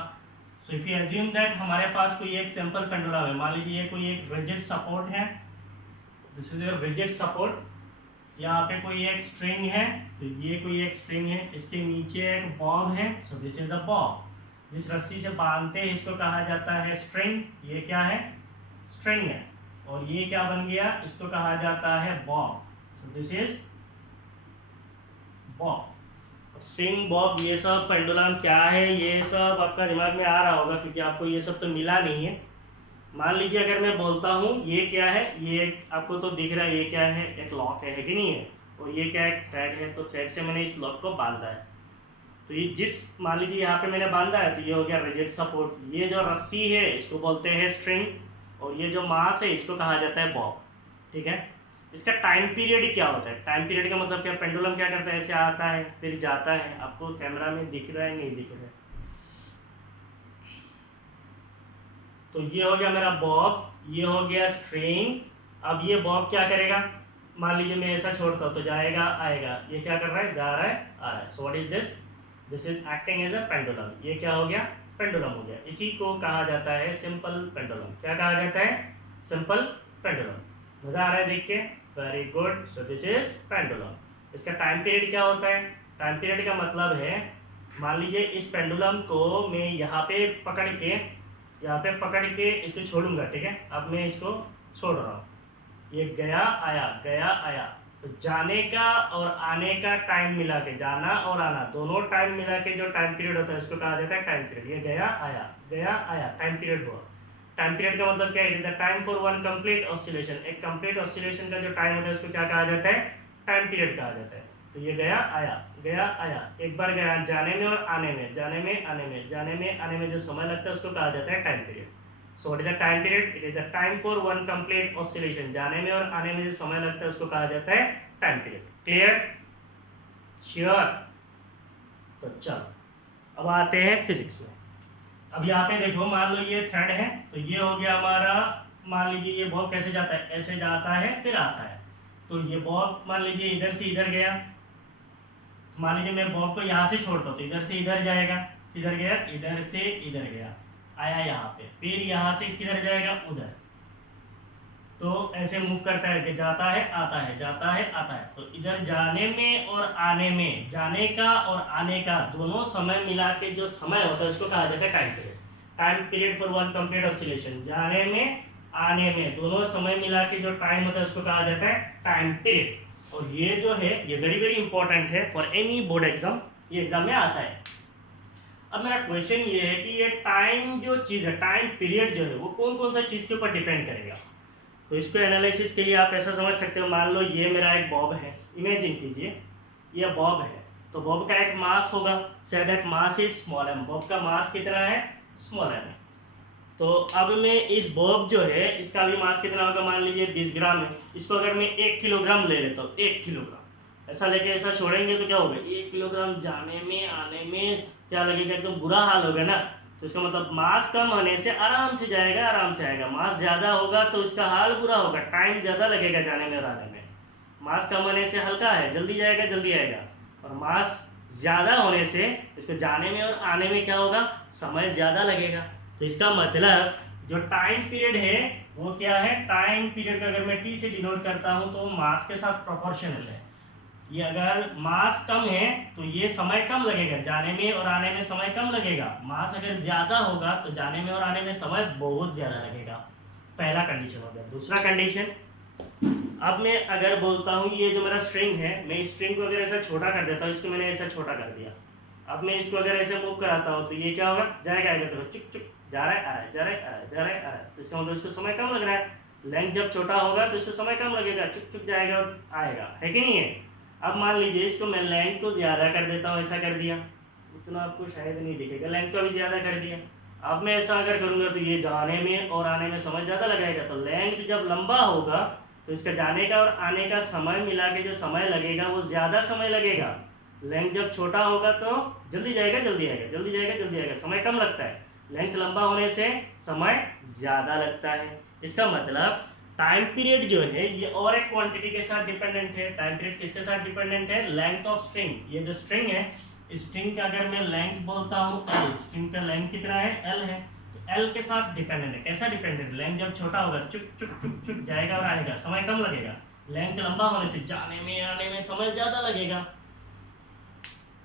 So if you assume that हमारे पास कोई एक सिंपल पेंडुलम है, मान लीजिए कोई एक रिजिड सपोर्ट है, this is your rigid support, यहाँ पे कोई एक स्ट्रिंग है, तो ये कोई एक स्ट्रिंग है, इसके नीचे एक बॉब है, so this is a Bob, जिस रस्सी से बांधते हैं इसको कहा जाता है स्ट्रिंग, ये क्या है, स्ट्रिंग है, और ये क्या बन गया, इसको कहा जाता है Bob, so this is Bob. String, Bob, ये सब पेंडुलम क्या है, ये सब आपका दिमाग में आ रहा होगा क्योंकि आपको ये सब तो मिला नहीं है। मान लीजिए अगर मैं बोलता हूँ ये क्या है, ये आपको तो दिख रहा है ये क्या है, एक लॉक है कि नहीं है, और ये क्या है, थ्रेड है, तो थ्रेड से मैंने इस लॉक को बांधा है। तो ये जिस, मान लीजिए यहाँ पे मैंने बांधा है तो ये हो गया रिजिड सपोर्ट, ये जो रस्सी है इसको बोलते हैं स्ट्रिंग, और ये जो मास है इसको कहा जाता है बॉब, ठीक है। इसका टाइम पीरियड क्या होता है, टाइम पीरियड का मतलब क्या, पेंडुलम क्या करता है, ऐसे आता है फिर जाता है, आपको कैमरा में दिख रहा है नहीं दिख रहा है, तो ये हो गया मेरा बॉब, ये हो गया स्ट्रिंग। अब ये बॉब क्या करेगा, मान लीजिए मैं ऐसा छोड़ता हूँ तो जाएगा आएगा, ये क्या कर रहा है, जा रहा है आ रहा है, so what is this, this is acting as a pendulum, ये क्या हो गया, पेंडुलम हो गया। इसी को कहा जाता है सिंपल पेंडुलम, क्या कहा जाता है, सिंपल पेंडुलम। मजा आ रहा है देख के, very good, so this is pendulum. इसका टाइम पीरियड क्या होता है, टाइम पीरियड का मतलब है, मान लीजिए इस पेंडुलम को मैं यहाँ पे पकड़ के इसको छोड़ूंगा, ठीक है। अब मैं इसको छोड़ रहा हूँ, ये गया आया, तो जाने का और आने का टाइम मिला के, जाना और आना दोनों टाइम मिला के जो टाइम पीरियड होता है उसको कहा जाता है टाइम पीरियड। ये गया आया टाइम पीरियड हुआ। टाइम पीरियड का मतलब क्या है, it is the time for one complete oscillation, एक कंप्लीट ऑसिलेशन का जो टाइम होता है उसको क्या कहा जाता है, टाइम पीरियड कहा जाता है। तो ये गया आया, एक बार गया, जाने में और आने में, जाने में आने में जो समय लगता है उसको कहा जाता है time period. So what is the time period, it is the time for one complete oscillation, जाने में और आने में जो समय लगता है उसको कहा जाता है टाइम पीरियड। Clear, sure. तो चलो अब आते हैं फिजिक्स में। अब यहाँ पे देखो, मान लो ये थ्रेड है, तो ये हो गया हमारा, मान लीजिए ये बॉब कैसे जाता है, ऐसे जाता है फिर आता है, तो ये बॉब मान लीजिए इधर से इधर गया, मान लीजिए मैं बॉब को यहाँ से छोड़ता हूँ तो इधर से इधर जाएगा, किधर गया, इधर से इधर गया, आया यहाँ पे, फिर यहाँ से किधर जाएगा, उधर, तो ऐसे मूव करता है कि जाता है आता है, जाता है आता है। तो इधर जाने में और आने में, जाने का और आने का दोनों समय मिला के जो समय होता है उसको कहा जाता है time period. Time period for one complete oscillation, जाने में आने में दोनों समय मिला के जो टाइम होता है उसको कहा जाता है टाइम पीरियड। और ये जो है ये वेरी वेरी इंपॉर्टेंट है फॉर एनी बोर्ड एग्जाम, ये एग्जाम में आता है। अब मेरा क्वेश्चन ये है कि ये टाइम जो चीज़ है, टाइम पीरियड जो है वो कौन कौन सा चीज़ के ऊपर डिपेंड करेगा। तो इसको एनालिसिस के लिए आप ऐसा समझ सकते हो, मान लो ये मेरा एक बॉब है, इमेजिन कीजिए ये बॉब है, तो बॉब का एक मास होगा, say that mass is small M, bob का मास कितना है, स्मॉल एम है। तो अब मैं इस बॉब जो है इसका भी मास कितना होगा, मान लीजिए 20 ग्राम है, इसको अगर मैं 1 किलोग्राम ले लेता हूँ, 1 किलोग्राम ऐसा लेके ऐसा छोड़ेंगे तो क्या होगा, 1 किलोग्राम जाने में आने में क्या लगेगा, एकदम बुरा हाल होगा ना। तो इसका मतलब मास कम होने से आराम से जाएगा, आराम से आएगा, मास ज़्यादा होगा तो इसका हाल बुरा होगा, टाइम ज़्यादा लगेगा जाने में और आने में। मास कम होने से हल्का है, जल्दी जाएगा जल्दी आएगा, और मास ज़्यादा होने से इसको जाने में और आने में क्या होगा, समय ज़्यादा लगेगा। तो इसका मतलब जो टाइम पीरियड है वो क्या है, टाइम पीरियड का अगर मैं टी से डिनोट करता हूँ तो मास के साथ प्रोपोर्शनल है। ये अगर मास कम है तो ये समय कम लगेगा, जाने में और आने में समय कम लगेगा। मास अगर ज्यादा होगा तो जाने में और आने में समय बहुत ज्यादा लगेगा। पहला कंडीशन हो गया। दूसरा कंडीशन, अब मैं अगर बोलता हूँ ये जो मेरा स्ट्रिंग है, मैं इस स्ट्रिंग को अगर ऐसा छोटा कर देता हूँ, इसको मैंने ऐसा छोटा कर दिया, अब मैं इसको अगर ऐसे मूव कराता हूँ तो ये क्या होगा, जाएगा आएगा, तो चुप चुप जा रहा है आ रहा है, जा रहा है आ रहा है, जा रहा है आ रहा है, तो इसका मतलब इसको समय कम लग रहा है। लेंथ जब छोटा होगा तो इसको समय कम लगेगा, चुप चुप जाएगा और आएगा, है कि नहीं है। अब मान लीजिए इसको मैं लेंथ को ज़्यादा कर देता हूँ, ऐसा कर दिया, उतना आपको शायद नहीं दिखेगा, लेंथ को भी ज़्यादा कर दिया। अब मैं ऐसा अगर करूँगा तो ये जाने में और आने में समय ज़्यादा लगाएगा, तो लेंथ जब लंबा होगा तो इसका जाने का और आने का समय मिला के जो समय लगेगा वो ज़्यादा समय लगेगा। लेंथ जब छोटा होगा तो जल्दी जाएगा जल्दी आएगा, जल्दी जाएगा जल्दी आएगा, समय कम लगता है। लेंथ लंबा होने से समय ज़्यादा लगता है। इसका मतलब टाइम पीरियड जो है ये और एक क्वांटिटी के साथ डिपेंडेंट है। टाइम पीरियड किसके साथ डिपेंडेंट है, लेंथ ऑफ स्ट्रिंग। ये जो स्ट्रिंग है, स्ट्रिंग का अगर मैं लेंथ बोलता हूँ एल, स्ट्रिंग का लेंथ कितना है, एल है, एल के साथ डिपेंडेंट है। कैसा डिपेंडेंट, लेंथ जब छोटा होगा चुप चुप चुप चुप जाएगा और आएगा, समय कम लगेगा। लेंथ लंबा होने से जाने में आने में समय ज्यादा लगेगा।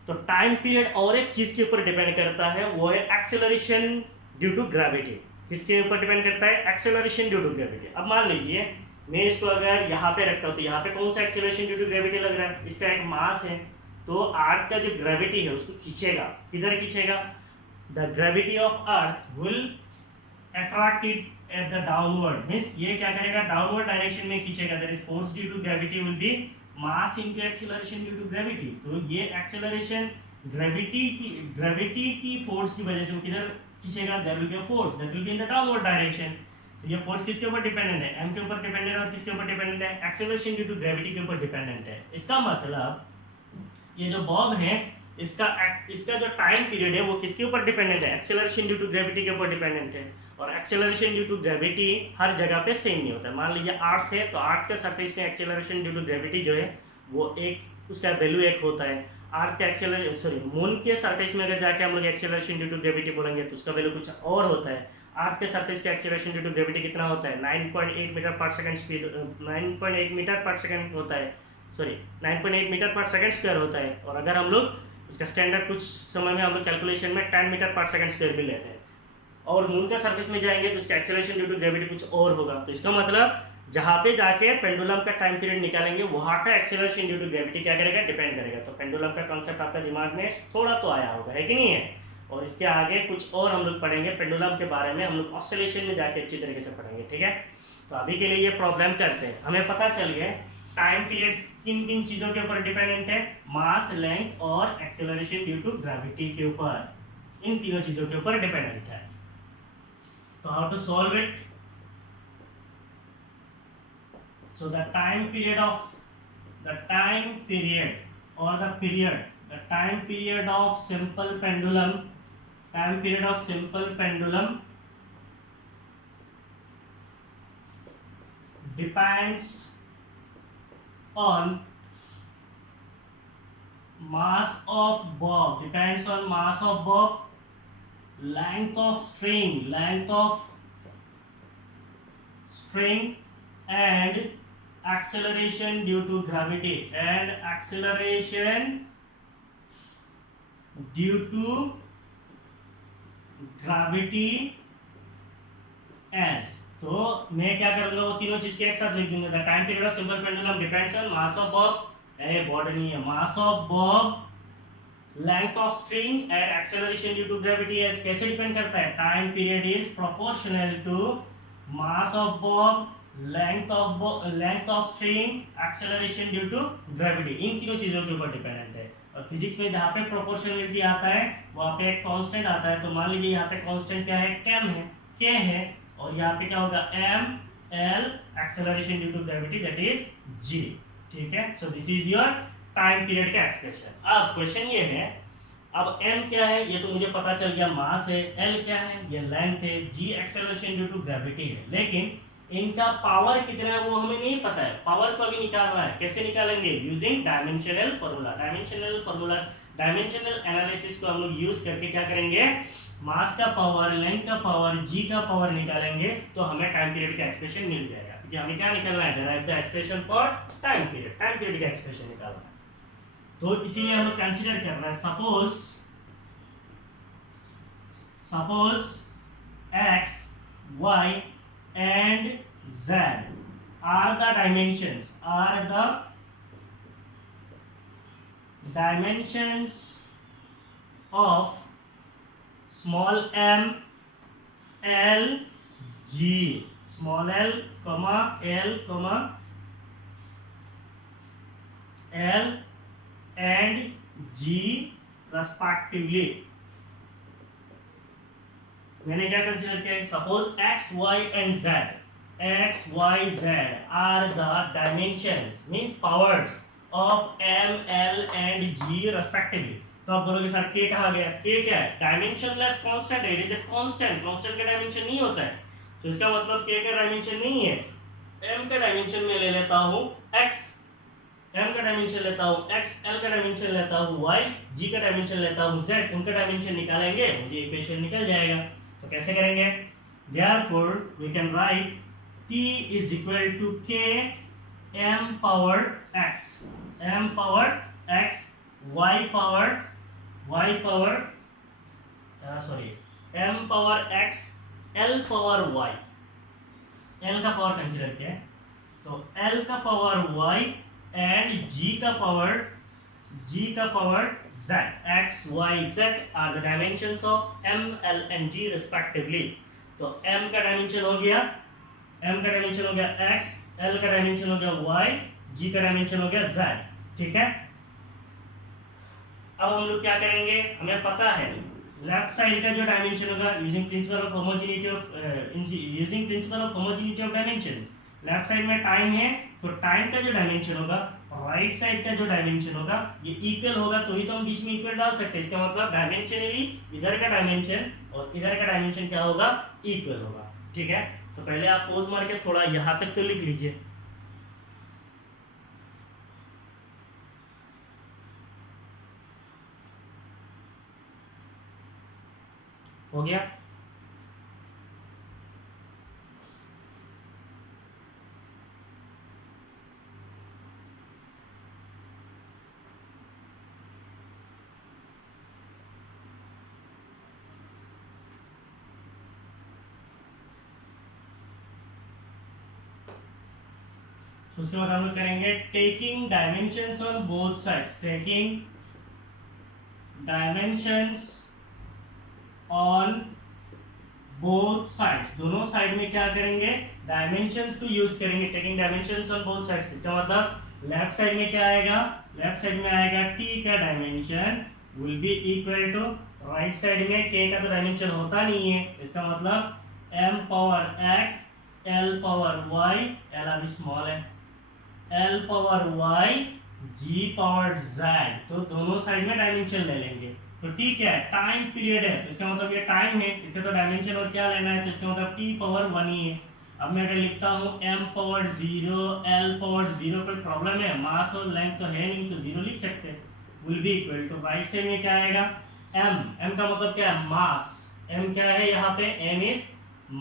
तो टाइम पीरियड और एक चीज के ऊपर डिपेंड करता है, वो है एक्सेलरेशन ड्यू टू ग्रेविटी। किसके ऊपर डिपेंड करता है, एक्सेलरेशन ड्यू टू ग्रेविटी। अब मान लीजिए मैं इसको अगर यहाँ पे रखता हूँ तो यहाँ पे कौन सा एक्सेलरेशन ड्यू टू ग्रेविटी लग रहा है, इसका एक मास है, तो अर्थ का जो ग्रेविटी है उसको खींचेगा, किधर खींचेगा, the gravity of earth will attract it at the downward, means ये क्या करेगा, डाउनवर्ड डायरेक्शन में खींचेगा। that is force due to gravity will be mass into acceleration due to gravity। तो ये एक्सेलरेशन ग्रेविटी की फोर्स की वजह से वो किधर खींचेगा, there will be a force that will be in the downward direction। तो ये फोर्स किसके ऊपर डिपेंडेंट है, m के ऊपर डिपेंडेंट है, और किसके ऊपर डिपेंडेंट है, एक्सेलरेशन ड्यू टू ग्रेविटी के ऊपर डिपेंडेंट है। इसका मतलब ये जो बॉब है इसका जो टाइम पीरियड है वो किसके ऊपर डिपेंडेंट है, एक्सेलरेशन ड्यू टू ग्रेविटी के ऊपर डिपेंडेंट है। और एक्सेलरेशन ड्यू टू ग्रेविटी हर जगह पे सेम नहीं होता है। मान लीजिए अर्थ है तो अर्थ के सरफेस में एक्सेलरेशन ड्यू टू ग्रेविटी जो है वो एक, उसका वैल्यू एक होता है। अर्थ के मून के सरफेस में अगर जाके हम लोग एक्सेलरेशन ड्यू टू ग्रेविटी बोलेंगे तो उसका वैल्यू कुछ और होता है। अर्थ के सरफेस का एक्सेलरेशन ड्यू टू ग्रेविटी कितना होता है, 9.8 मीटर पर सेकंड स्पीड, 9.8 मीटर पर सेकंड होता है, 9.8 मीटर पर सेकंड स्क्वायर होता है। और अगर हम लोग उसका स्टैंडर्ड कुछ समय में हम लोग कैलकुलेशन में 10 मीटर पर सेकंड स्क्वायर भी लेते हैं। और मून के सरफेस में जाएंगे तो उसका एक्सेलरेशन ड्यू टू ग्रेविटी कुछ और होगा। तो इसका मतलब जहाँ पे जाके पेंडुलम का टाइम पीरियड निकालेंगे वहाँ का एक्सेलरेशन ड्यू टू ग्रेविटी क्या करेगा, डिपेंड करेगा। तो पेंडुलम का कॉन्सेप्ट आपका दिमाग में थोड़ा तो आया होगा, है कि नहीं है। और इसके आगे कुछ और हम लोग पढ़ेंगे पेंडुलम के बारे में, हम लोग ऑसिलेशन में जाके अच्छी तरीके से पढ़ेंगे, ठीक है। तो अभी के लिए ये प्रॉब्लम करते हैं। हमें पता चल गया टाइम पीरियड किन किन चीजों के ऊपर डिपेंडेंट है, मास, लेंथ और एक्सेलरेशन ड्यू टू ग्रेविटी के ऊपर, इन तीनों चीजों के ऊपर डिपेंडेंट है। तो how to solve it, so the time period of the time period or the time period of simple pendulum, time period of simple pendulum depends on mass of bob, depends on mass of bob, length of string and acceleration due to gravity, and acceleration due to gravity as। तो मैं क्या करूंगा, वो तीनों चीज के एक साथ लिख दूंगा। Time period of simple pendulum depends on mass of bob, border नहीं है, mass of bob, length of string and acceleration due to gravity एज। कैसे डिपेंड करता है, time period is proportional to mass of bob, length of string, acceleration due to gravity, इन तीनों चीजों के ऊपर डिपेंडेंट है। और फिजिक्स में जहाँ पे प्रोपोर्शनलिटी आता है वहाँ पे एक कांस्टेंट आता है। तो मान लीजिए यहाँ पे कांस्टेंट क्या है, केम है, के है, और यहाँ पे क्या होगा, M L, acceleration due to gravity that is G, ठीक है। So this is your time period का एक्सप्रेशन। अब क्वेश्चन ये है, अब m क्या है ये तो मुझे पता चल गया, मास है, l क्या है, ये लेंथ है, g acceleration due to gravity है, लेकिन इनका पावर कितना है वो हमें नहीं पता है। पावर को अभी निकालना है, कैसे निकालेंगे, using dimensional formula. Dimensional formula dimensional analysis को हम लोग यूज करके क्या करेंगे, मास का पावर, लेंथ का पावर, जी का पावर निकालेंगे तो हमें टाइम पीरियड का एक्सप्रेशन मिल जाएगा। क्योंकि हमें क्या निकालना है, derive the expression for time period का एक्सप्रेशन निकालना है। तो इसीलिए हम लोग कंसीडर कर रहे हैं, suppose x, y and z are the dimensions of small m, l, g, small l, l, l and g respectively। मैंने क्या कंसीडर किया, suppose x, y and z, x, y, z are the dimensions means powers of m, l and g respectively। तो आप बोलोगे sir k कहाँ गया, k क्या है, डायमेंशनलेस कांस्टेंट है, it is a constant, constant का डायमेंशन नहीं होता है, तो इसका मतलब k का डायमेंशन नहीं है। m का डायमेंशन मैं ले लेता हूँ x, m का डायमेंशन लेता हूँ x, l का डायमेंशन लेता हूँ y, g का डायमेंशन लेता हूँ z, उनका डायमेंशन निकालेंगे, मुझे इक्वेशन निकल जाएगा। तो कैसे करेंगे, therefore we can write t is equal to k m power x, m power x, y power m power x, l power y, l का पावर कंसीडर किया है तो l का पावर y एंड g का power z, x, y, z are the dimensions of m, l and g respectively। तो m का dimension हो गया x, l का डायमेंशन हो गया y, g का डायमेंशन हो गया z, ठीक है। अब हम लोग क्या करेंगे, हमें पता है लेफ्ट साइड का जो डायमेंशन होगा, using principal of homogeneity of dimensions, left side में टाइम है तो टाइम का जो डायमेंशन होगा, राइट साइड का जो डायमेंशन होगा ये इक्वल होगा, तो ही तो हम बीच में इक्वल डाल सकते हैं। इसका मतलब डायमेंशनली इधर का डायमेंशन और इधर का डायमेंशन क्या होगा, इक्वल होगा, ठीक है। तो पहले आप पोज मार के थोड़ा यहाँ तक तो लिख लीजिए। हो गया, तो उसके बाद हम लोग करेंगे taking dimensions on both sides, taking dimensions on both sides, दोनों साइड में क्या करेंगे, डायमेंशंस को यूज करेंगे, taking dimensions on both sides. इसका मतलब लेफ्ट साइड में क्या आएगा, लेफ्ट साइड में आएगा t का dimension will be equal to right side में k का तो डायमेंशन होता नहीं है, इसका मतलब m power x, l power y, l अभी स्मॉल है, l power y, g power z, तो दोनों साइड में डायमेंशन ले लेंगे। तो t क्या है, टाइम पीरियड है, तो इसका मतलब ये टाइम है, इसका तो डायमेंशन और क्या लेना है, तो इसका मतलब t पावर 1 ही है। अब मैं अगर लिखता हूँ m पावर 0, l पावर 0, कोई प्रॉब्लम है, मास और लेंथ तो है नहीं तो 0 लिख सकते हैं, will be equal to right side में क्या आएगा, m का मतलब क्या है, मास, m क्या है यहाँ पे, m इज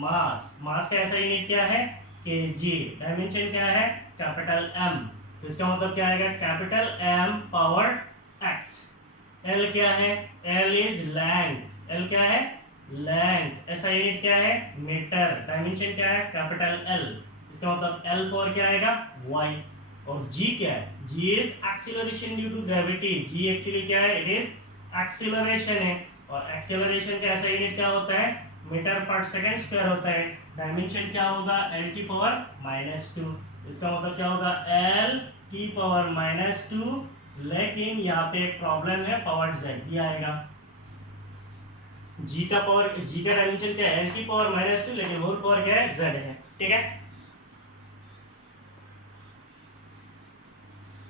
मास, मास का ऐसा यूनिट क्या है, kg, डायमेंशन क्या है, कैपिटल M, तो इसका मतलब क्या आएगा, capital M power x, L क्या है, L इज लेंथ, L क्या है, लेंथ, ऐसा यूनिट क्या है, मीटर, डायमेंशन क्या है, कैपिटल L, इसका मतलब L पावर क्या आएगा, y, और g क्या है, g is acceleration due to gravity, g actually क्या है, इट इज एक्सीलरेशन है, और एक्सीलरेशन का ऐसा यूनिट क्या होता है, मीटर पर सेकंड स्क्वायर होता है, डायमेंशन क्या होगा, L t पावर -2, इसका मतलब क्या होगा, L t पावर -2, लेकिन यहाँ पे एक प्रॉब्लम है, पावर z दिया आएगा, g का डायमेंशन क्या है, L t पावर -2, लेकिन होल पावर क्या है, z है, ठीक है।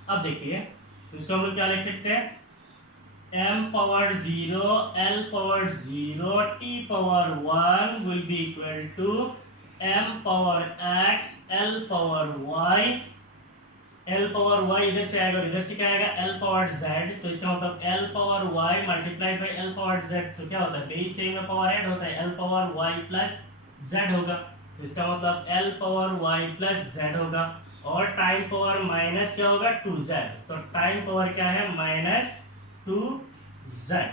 अब देखिए, तो इसको हम लोग क्या लिख सकते हैं, m power 0, l power 0, t power 1 will be equal to m power x, l power y L power Y इधर से आएगा और इधर से क्या आएगा एल पावर जेड, तो इसका मतलब L power Y multiplied by L power Z, तो क्या होता है बेस से में पावर ऐड होता है L power Y plus Z होगा, तो इसका मतलब L power Y plus Z होगा, और टाइम पावर माइनस क्या होगा 2z, तो टाइम पावर क्या है माइनस 2z,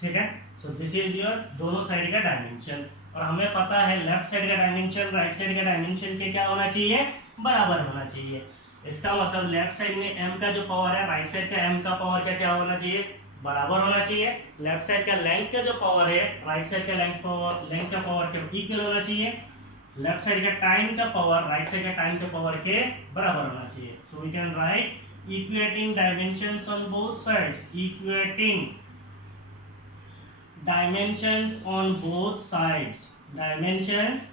ठीक है। सो दिस इज योर दोनों साइड का डायमेंशन, और हमें पता है लेफ्ट साइड का डायमेंशन राइट साइड का डायमेंशन के क्या होना चाहिए, बराबर होना चाहिए। इसका मतलब लेफ्ट साइड में m का जो पावर है राइट साइड का m का पावर क्या क्या होना चाहिए, बराबर होना चाहिए। लेफ्ट साइड का लेंथ का जो पावर है राइट साइड का लेंथ का पावर के इक्वल होना चाहिए। लेफ्ट साइड का टाइम का पावर राइट साइड का टाइम का पावर के बराबर होना चाहिए। So we can write equating dimensions on both sides, equating dimensions on both sides, dimensions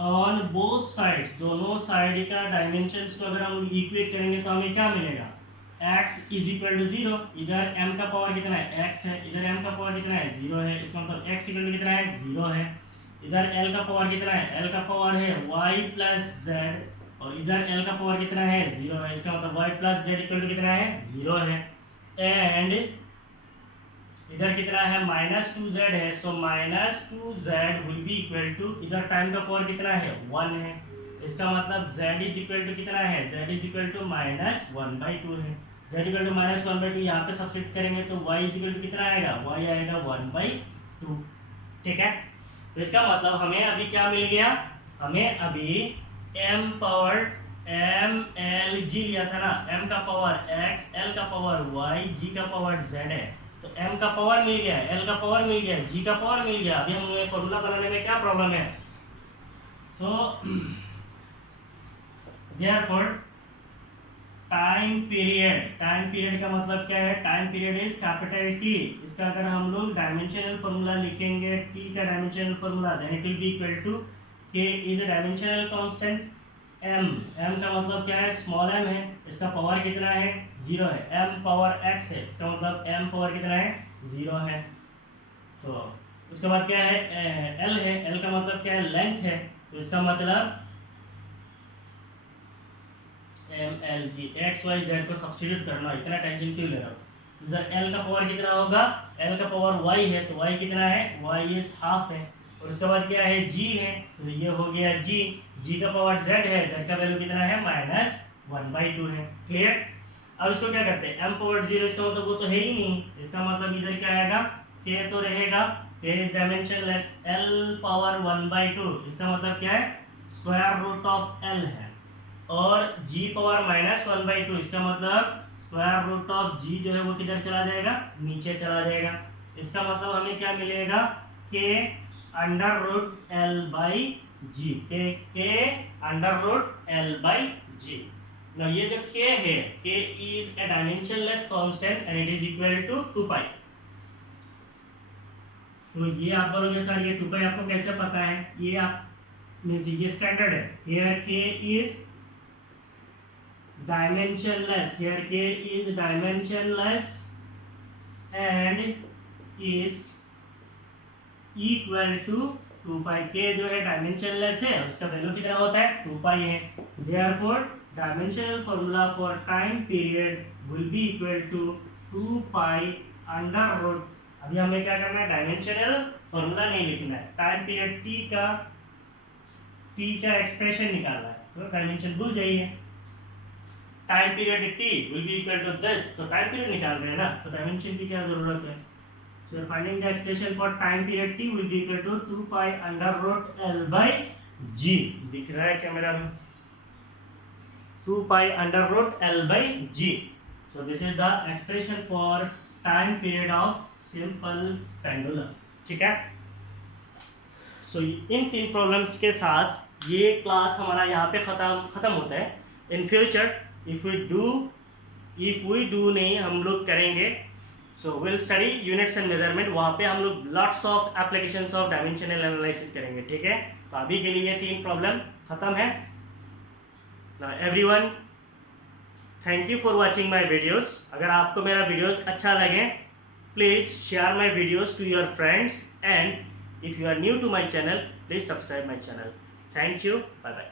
on both sides, दोनों साइड का डायमेंशंस को अगर हम इक्वेट करेंगे तो हमें क्या मिलेगा, x इज इक्वल टू 0, इधर m का पावर कितना है x है, इधर m का पावर कितना है 0 है, इसका मतलब x इक्वल टू कितना है 0 है, इधर l का पावर कितना है, l का पावर है y प्लस z, और इधर l का पावर कितना है 0 है, इसका मतलब y plus z equal to कितना है 0 है, एंड इधर कितना है माइनस 2z है, so minus 2z will be equal to, इधर टाइम का पावर कितना है 1 है, इसका मतलब z इज इक्वल टू कितना है, z is equal to minus 1/2 है, z इक्वल टू माइनस 1/2 यहाँ पे सब्स्टिट्यूट करेंगे तो y इज इक्वल टू कितना आएगा, y आएगा 1/2, ठीक है। तो इसका मतलब हमें अभी क्या मिल गया, हमें अभी m power m l g लिया था ना, m का पावर x, l का पावर y, g का पावर z है, तो m का पावर मिल गया, l का पावर मिल गया, g का पावर मिल गया। अभी हमें फॉर्मूला बनाने में क्या प्रॉब्लम है, सो देयरफॉर टाइम पीरियड का मतलब क्या है, time period is capital T, इसका अगर हम लोग डायमेंशनल फॉर्मूला लिखेंगे T का dimensional formula, then it will be equal to K is a dimensional constant, m का मतलब क्या है स्मॉल m है, इसका पावर कितना है 0 है, m पावर x है, इसका मतलब m पावर कितना है 0 है, तो उसके बाद क्या है l है, l का मतलब क्या है लेंथ है, तो इसका मतलब m l g x y z को सब्स्टिट्यूट करना, इतना टेंशन क्यों ले रहा हो। इधर l का पावर कितना होगा, l का पावर y है, तो y कितना है, y इज हाफ है, और उसके बाद क्या है g है, तो ये हो गया g का पावर z है, z का वैल्यू कितना है माइनस 1/2 है, क्लियर। अब इसको क्या करते हैं, m पावर 0, इसका मतलब वो तो है ही नहीं, इसका मतलब इधर क्या आएगा k तो रहेगा, k is dimensionless, l power 1/2, इसका मतलब क्या है स्क्वायर रूट ऑफ l है, और g पावर माइनस 1/2, इसका मतलब स्क्वायर रूट ऑफ g जो है वो किधर चला जाएगा, नीचे चला जाएगा, इसका मतलब हमें क्या मिलेगा k under root l by G, K under root l by G. now ये जो k है, k is a dimensionless constant and it is equal to 2 pi, तो ये आप बोलोगे सर ये 2 pi आपको कैसे पता है, ये आप मींस ये स्टैंडर्ड है, here k is dimensionless, here k is dimensionless and is equal to 2 pi, k जो है डायमेंशनलेस है, उसका वैल्यू कितना होता है 2 pi है, therefore dimensional formula for time period will be equal to 2 pi under root, अभी हमें क्या करना है डायमेंशनल फॉर्मूला नहीं लिखना है, टाइम पीरियड t का एक्सप्रेशन निकालना है, तो डायमेंशन भूल जाइए, time period t will be equal to this, तो टाइम पीरियड निकाल रहे हैं ना, तो डायमेंशन की क्या जरूरत है। So finding the expression for time period t will be equal to 2 pi under root l by g, दिख रहा है कैमरा में 2 pi under root l by g, so this is the expression for time period of simple pendulum, ठीक है। so इन 3 problems के साथ ये class हमारा यहाँ पे खत्म होता है। In future if we do नहीं हम लोग करेंगे, so will study units and measurement, वहाँ पे हम लोग lots of applications of dimensional analysis करेंगे, ठीक है। तो अभी के लिए 3 प्रॉब्लम खत्म है। Everyone thank you for watching my videos, अगर आपको मेरा वीडियोस अच्छा लगे please share my videos to your friends, and if you are new to my channel please subscribe my channel. Thank you, bye bye.